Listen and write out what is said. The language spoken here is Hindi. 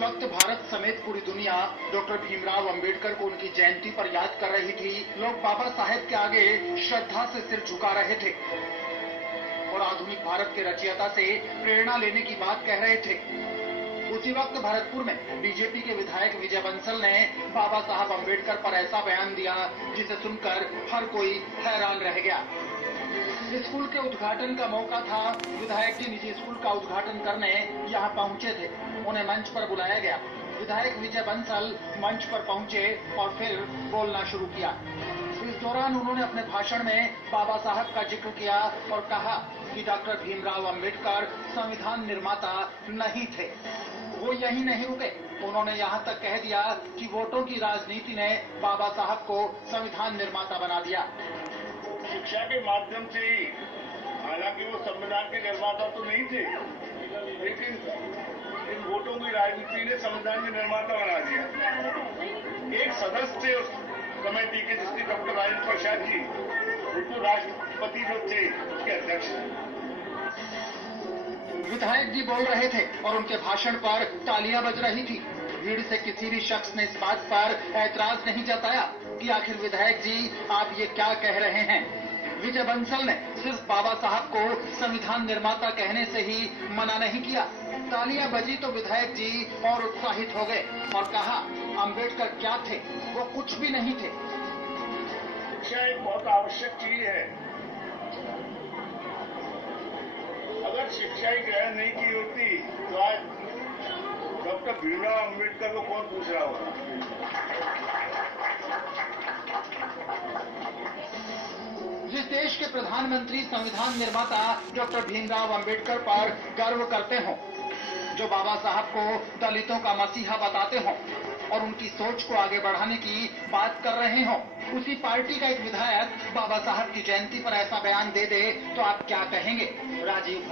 वक्त भारत समेत पूरी दुनिया डॉक्टर भीमराव अंबेडकर को उनकी जयंती पर याद कर रही थी, लोग बाबा साहेब के आगे श्रद्धा से सिर झुका रहे थे और आधुनिक भारत के रचयिता से प्रेरणा लेने की बात कह रहे थे। उसी वक्त भरतपुर में बीजेपी के विधायक विजय बंसल ने बाबा साहब अंबेडकर पर ऐसा बयान दिया जिसे सुनकर हर कोई हैरान रह गया। स्कूल के उद्घाटन का मौका था। विधायक जी निजी स्कूल का उद्घाटन करने यहाँ पहुँचे थे। उन्हें मंच पर बुलाया गया। विधायक विजय बंसल मंच पर पहुँचे और फिर बोलना शुरू किया। इस दौरान उन्होंने अपने भाषण में बाबा साहब का जिक्र किया और कहा कि डॉक्टर भीमराव अंबेडकर संविधान निर्माता नहीं थे। वो यही नहीं रुके, उन्होंने यहाँ तक कह दिया कि वोटों की राजनीति ने बाबा साहब को संविधान निर्माता बना दिया। शिक्षा के माध्यम से ही, हालांकि वो संविधान के निर्माता तो नहीं थे, लेकिन इन वोटों की राजनीति ने संविधान के निर्माता बना दिया। एक सदस्य थे उस कमेटी के, जिसके डॉक्टर राजेंद्र प्रसाद जी, उनको राष्ट्रपति जो थे उसके अध्यक्ष थे। विधायक जी बोल रहे थे और उनके भाषण पर तालियां बज रही थी। भीड़ से किसी भी शख्स ने इस बात पर ऐतराज नहीं जताया कि आखिर विधायक जी आप ये क्या कह रहे हैं। विजय बंसल ने सिर्फ बाबा साहब को संविधान निर्माता कहने से ही मना नहीं किया। तालियां बजी तो विधायक जी और उत्साहित हो गए और कहा अंबेडकर क्या थे, वो कुछ भी नहीं थे। शिक्षा एक बहुत आवश्यक चीज है। अगर शिक्षा ही ग्रहण नहीं की होती तो आज डॉक्टर भीमराव अंबेडकर को कौन पूछ रहा होगा। जिस देश के प्रधानमंत्री संविधान निर्माता डॉक्टर भीमराव अंबेडकर पर गर्व करते हों, जो बाबा साहब को दलितों का मसीहा बताते हों और उनकी सोच को आगे बढ़ाने की बात कर रहे हों, उसी पार्टी का एक विधायक बाबा साहब की जयंती पर ऐसा बयान दे दे तो आप क्या कहेंगे? राजीव